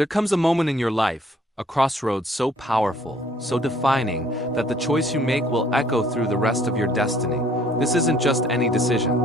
There comes a moment in your life, a crossroads so powerful, so defining, that the choice you make will echo through the rest of your destiny. This isn't just any decision.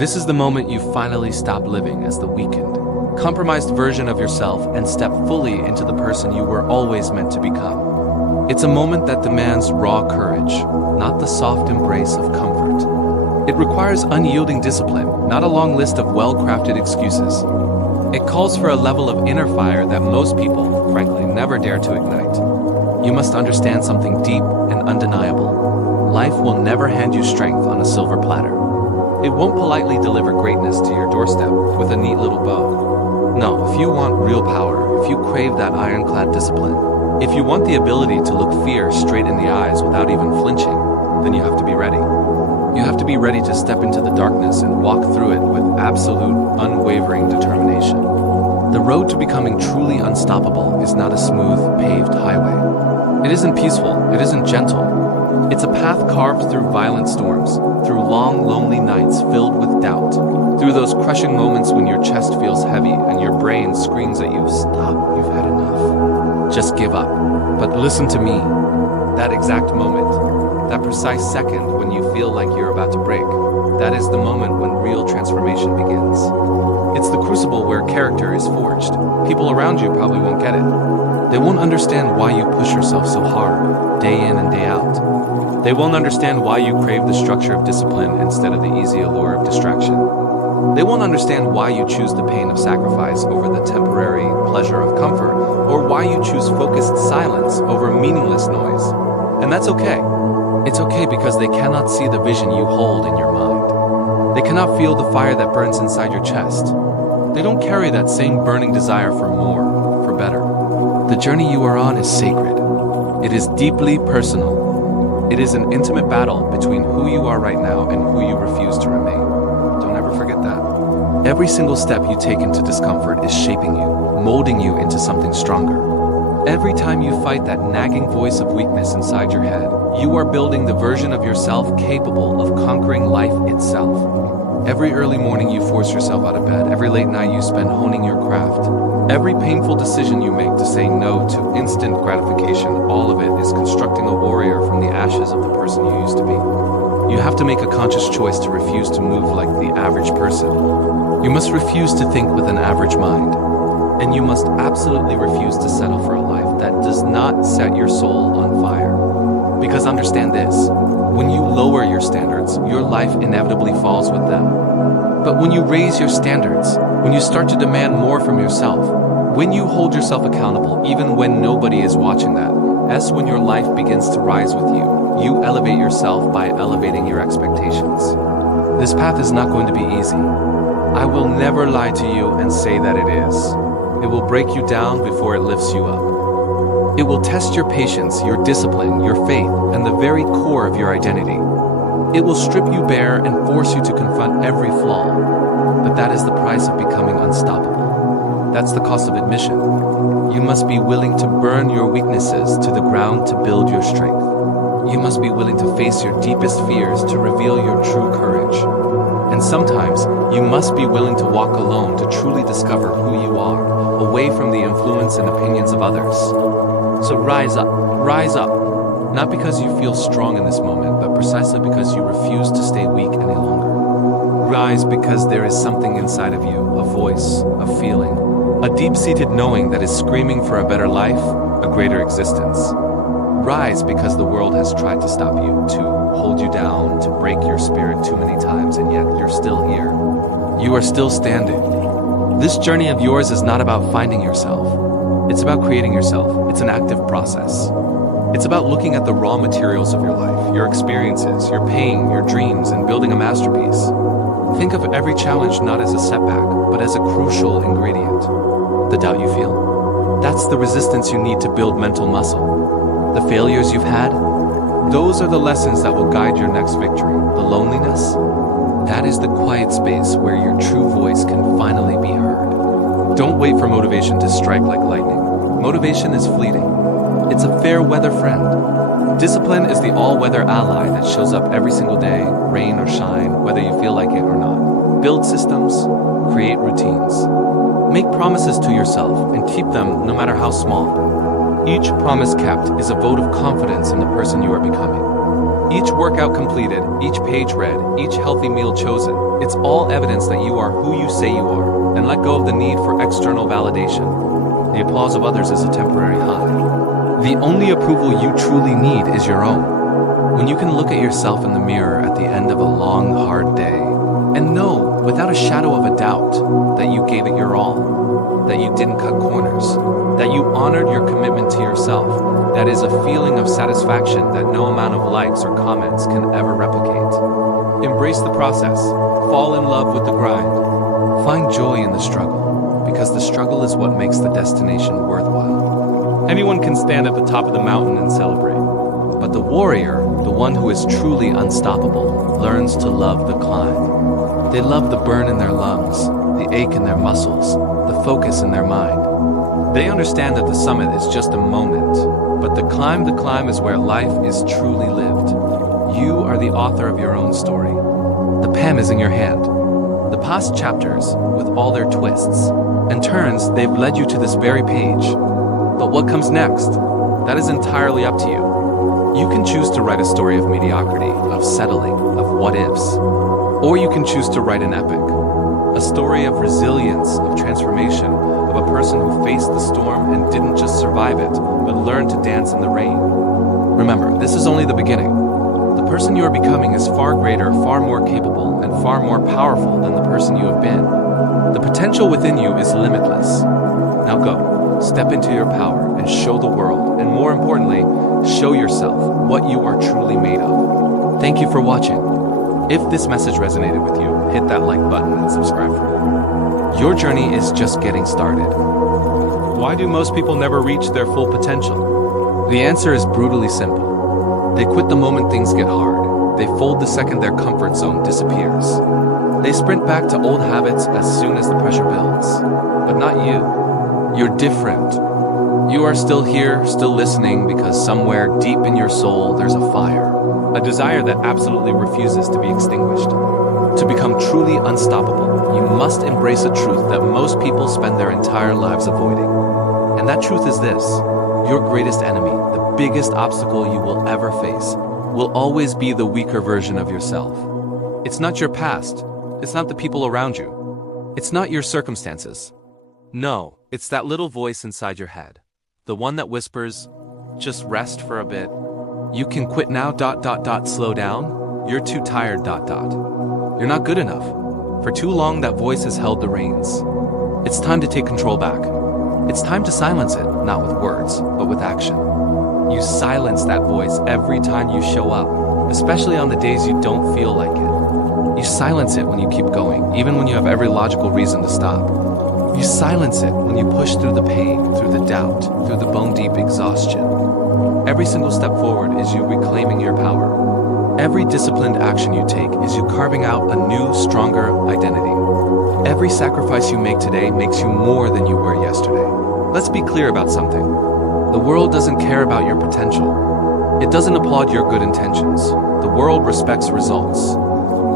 This is the moment you finally stop living as the weakened, compromised version of yourself and step fully into the person you were always meant to become. It's a moment that demands raw courage, not the soft embrace of comfort. It requires unyielding discipline, not a long list of well-crafted excuses. It calls for a level of inner fire that most people, frankly, never dare to ignite. You must understand something deep and undeniable. Life will never hand you strength on a silver platter. It won't politely deliver greatness to your doorstep with a neat little bow. No, if you want real power, if you crave that ironclad discipline, if you want the ability to look fear straight in the eyes without even flinching, then you have to be ready. You have to be ready to step into the darkness and walk through it with absolute, unwavering determination. The road to becoming truly unstoppable is not a smooth, paved highway. It isn't peaceful, it isn't gentle. It's a path carved through violent storms, through long, lonely nights filled with doubt, through those crushing moments when your chest feels heavy and your brain screams at you, "Stop, you've had enough. Just give up." But listen to me. That exact moment, that precise second when you feel like you're about to break, that is the moment when real transformation begins. It's the crucible where character is forged. People around you probably won't get it. They won't understand why you push yourself so hard, day in and day out. They won't understand why you crave the structure of discipline instead of the easy allure of distraction. They won't understand why you choose the pain of sacrifice over the temporary pleasure of comfort, or why you choose focused silence over meaningless noise. And that's okay. It's okay because they cannot see the vision you hold in your mind. They cannot feel the fire that burns inside your chest. They don't carry that same burning desire for more, for better. The journey you are on is sacred. It is deeply personal. It is an intimate battle between who you are right now and who you refuse to remain. Don't ever forget that. Every single step you take into discomfort is shaping you, molding you into something stronger. Every time you fight that nagging voice of weakness inside your head, you are building the version of yourself capable of conquering life itself. Every early morning you force yourself out of bed, every late night you spend honing your craft, every painful decision you make to say no to instant gratification, all of it is constructing a warrior from the ashes of the person you used to be. You have to make a conscious choice to refuse to move like the average person. You must refuse to think with an average mind. And you must absolutely refuse to settle for a life that does not set your soul on fire. Because understand this, when you lower your standards, your life inevitably falls with them. But when you raise your standards, when you start to demand more from yourself, when you hold yourself accountable even when nobody is watching that's when your life begins to rise with you. You elevate yourself by elevating your expectations. This path is not going to be easy. I will never lie to you and say that it is. It will break you down before it lifts you up. It will test your patience, your discipline, your faith, and the very core of your identity. It will strip you bare and force you to confront every flaw. But that is the price of becoming unstoppable. That's the cost of admission. You must be willing to burn your weaknesses to the ground to build your strength. You must be willing to face your deepest fears to reveal your true courage. And sometimes, you must be willing to walk alone to truly discover who you are, away from the influence and opinions of others. So rise up, not because you feel strong in this moment, but precisely because you refuse to stay weak any longer. Rise because there is something inside of you, a voice, a feeling, a deep-seated knowing that is screaming for a better life, a greater existence. Rise because the world has tried to stop you, to hold you down, to break your spirit too many times, and yet you're still here. You are still standing. This journey of yours is not about finding yourself. It's about creating yourself. It's an active process. It's about looking at the raw materials of your life, your experiences, your pain, your dreams, and building a masterpiece. Think of every challenge not as a setback, but as a crucial ingredient. The doubt you feel? That's the resistance you need to build mental muscle. The failures you've had? Those are the lessons that will guide your next victory. The loneliness? That is the quiet space where your true voice can finally be heard. Don't wait for motivation to strike like lightning. Motivation is fleeting. It's a fair weather friend. Discipline is the all-weather ally that shows up every single day, rain or shine, whether you feel like it or not. Build systems, create routines. Make promises to yourself and keep them no matter how small. Each promise kept is a vote of confidence in the person you are becoming. Each workout completed, each page read, each healthy meal chosen, it's all evidence that you are who you say you are, and let go of the need for external validation. The applause of others is a temporary high. The only approval you truly need is your own. When you can look at yourself in the mirror at the end of a long, hard day, and know, without a shadow of a doubt, that you gave it your all, that you didn't cut corners, that you honored your commitment to yourself, that is a feeling of satisfaction that no amount of likes or comments can ever replicate. Embrace the process. Fall in love with the grind. Find joy in the struggle, because the struggle is what makes the destination worthwhile. Anyone can stand at the top of the mountain and celebrate. But the warrior, the one who is truly unstoppable, learns to love the climb. They love the burn in their lungs, the ache in their muscles, the focus in their mind. They understand that the summit is just a moment, but the climb is where life is truly lived. You are the author of your own story. The pen is in your hand. The past chapters, with all their twists and turns, they've led you to this very page. But what comes next? That is entirely up to you. You can choose to write a story of mediocrity, of settling, of what-ifs. Or you can choose to write an epic. A story of resilience, of transformation, of a person who faced the storm and didn't just survive it, but learned to dance in the rain. Remember, this is only the beginning. The person you are becoming is far greater, far more capable, and far more powerful than the person you have been. The potential within you is limitless. Now go, step into your power, and show the world, and more importantly, show yourself what you are truly made of. Thank you for watching. If this message resonated with you, hit that like button and subscribe for more. Your journey is just getting started. Why do most people never reach their full potential? The answer is brutally simple. They quit the moment things get hard. They fold the second their comfort zone disappears. They sprint back to old habits as soon as the pressure builds. But not you. You're different. You are still here, still listening, because somewhere deep in your soul there's a fire. A desire that absolutely refuses to be extinguished. To become truly unstoppable, you must embrace a truth that most people spend their entire lives avoiding. And that truth is this: your greatest enemy, the biggest obstacle you will ever face, will always be the weaker version of yourself. It's not your past. It's not the people around you. It's not your circumstances. No, it's that little voice inside your head. The one that whispers, just rest for a bit. You can quit now, slow down. You're too tired, You're not good enough. For too long, that voice has held the reins. It's time to take control back. It's time to silence it, not with words, but with action. You silence that voice every time you show up, especially on the days you don't feel like it. You silence it when you keep going, even when you have every logical reason to stop. You silence it when you push through the pain, through the doubt, through the bone-deep exhaustion. Every single step forward is you reclaiming your power. Every disciplined action you take is you carving out a new, stronger identity. Every sacrifice you make today makes you more than you were yesterday. Let's be clear about something. The world doesn't care about your potential. It doesn't applaud your good intentions. The world respects results.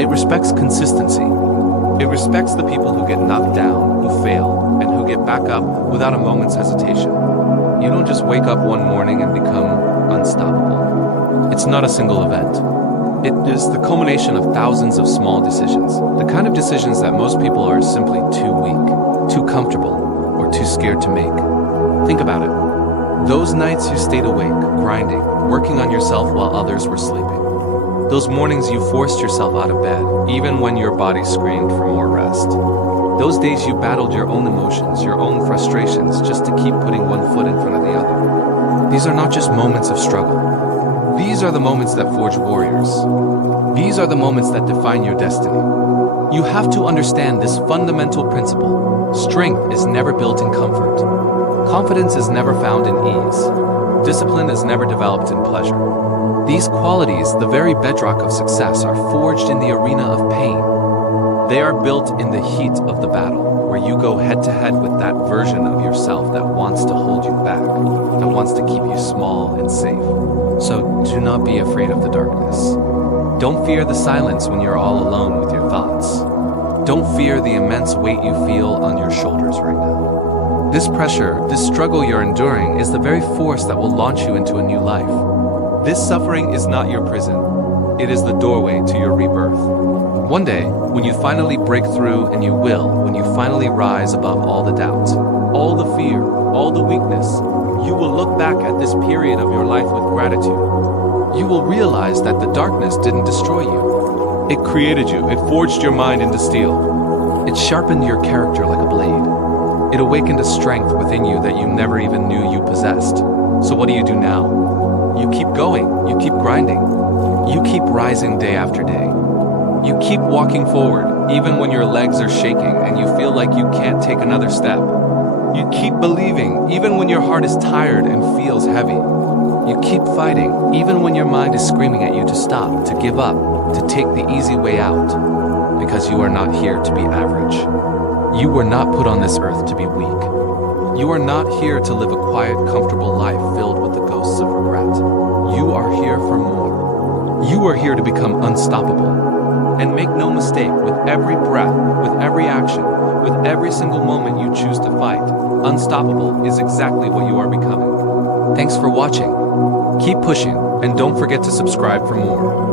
It respects consistency. It respects the people who get knocked down, who fail, and who get back up without a moment's hesitation. You don't just wake up one morning and become unstoppable. It's not a single event. It is the culmination of thousands of small decisions, the kind of decisions that most people are simply too weak, too comfortable, or too scared to make. Think about it. Those nights you stayed awake, grinding, working on yourself while others were sleeping. Those mornings you forced yourself out of bed, even when your body screamed for more rest. Those days you battled your own emotions, your own frustrations, just to keep putting one foot in front of the other. These are not just moments of struggle. These are the moments that forge warriors. These are the moments that define your destiny. You have to understand this fundamental principle. Strength is never built in comfort. Confidence is never found in ease. Discipline is never developed in pleasure. These qualities, the very bedrock of success, are forged in the arena of pain. They are built in the heat of the battle, where you go head-to-head with that version of yourself that wants to hold you back, that wants to keep you small and safe. So do not be afraid of the darkness. Don't fear the silence when you're all alone with your thoughts. Don't fear the immense weight you feel on your shoulders right now. This pressure, this struggle you're enduring is the very force that will launch you into a new life. This suffering is not your prison. It is the doorway to your rebirth. One day, when you finally break through, and you will, when you finally rise above all the doubts, all the fear, all the weakness, you will look back at this period of your life with gratitude. You will realize that the darkness didn't destroy you. It created you. It forged your mind into steel. It sharpened your character like a blade. It awakened a strength within you that you never even knew you possessed. So what do you do now? You keep going. You keep grinding. You keep rising day after day. You keep walking forward, even when your legs are shaking and you feel like you can't take another step. You keep believing, even when your heart is tired and feels heavy. You keep fighting, even when your mind is screaming at you to stop, to give up, to take the easy way out. Because you are not here to be average. You were not put on this earth to be weak. You are not here to live a quiet, comfortable life filled with the ghosts of regret. You are here for more. You are here to become unstoppable. And make no mistake, with every breath, with every action, with every single moment you choose to fight, unstoppable is exactly what you are becoming. Thanks for watching. Keep pushing, and don't forget to subscribe for more.